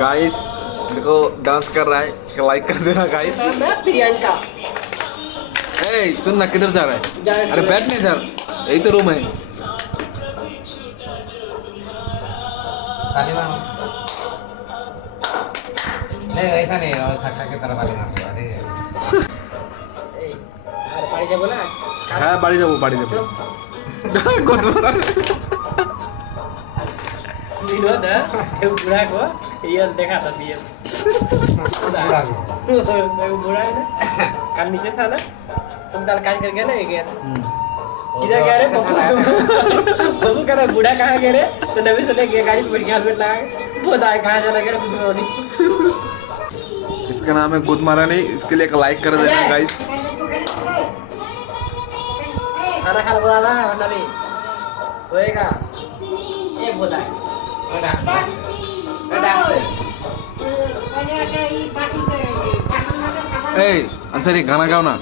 Guys देखो dance कर रहा है, लाइक कर देना गाइस। मैं प्रियंका। ए सुन ना, किधर जा रहा है? अरे बैठ नहीं जा, यही तो रूम है। ताली मारो। नहीं ऐसा नहीं, और साक्षात की तरफ ताली मारो। अरे আর বাড়ি যাবো না আজ? হ্যাঁ বাড়ি যাবো, বাড়ি যাবো। কত বড় विनोद है बुढ़ा को ये देखा था बीए बुढ़ा को। वो बुढ़ा है ना, कान नीचे था ना, तुम कल काज करके ना गया था। किधर गया रे बाबू? कह रहा बूढ़ा कहाँ गया रे? तो नबी से लेके गाड़ी पे बैठ के हेलमेट लगा के बहुत आए, कहाँ जाना गया कुछ नहीं। इसका नाम है गुद मारा नहीं, इसके लिए एक लाइक कर देना गाइस। खाना खा बोला था भंडारी सोएगा ये बोला है। ए अंसारी गाना गाओ ना।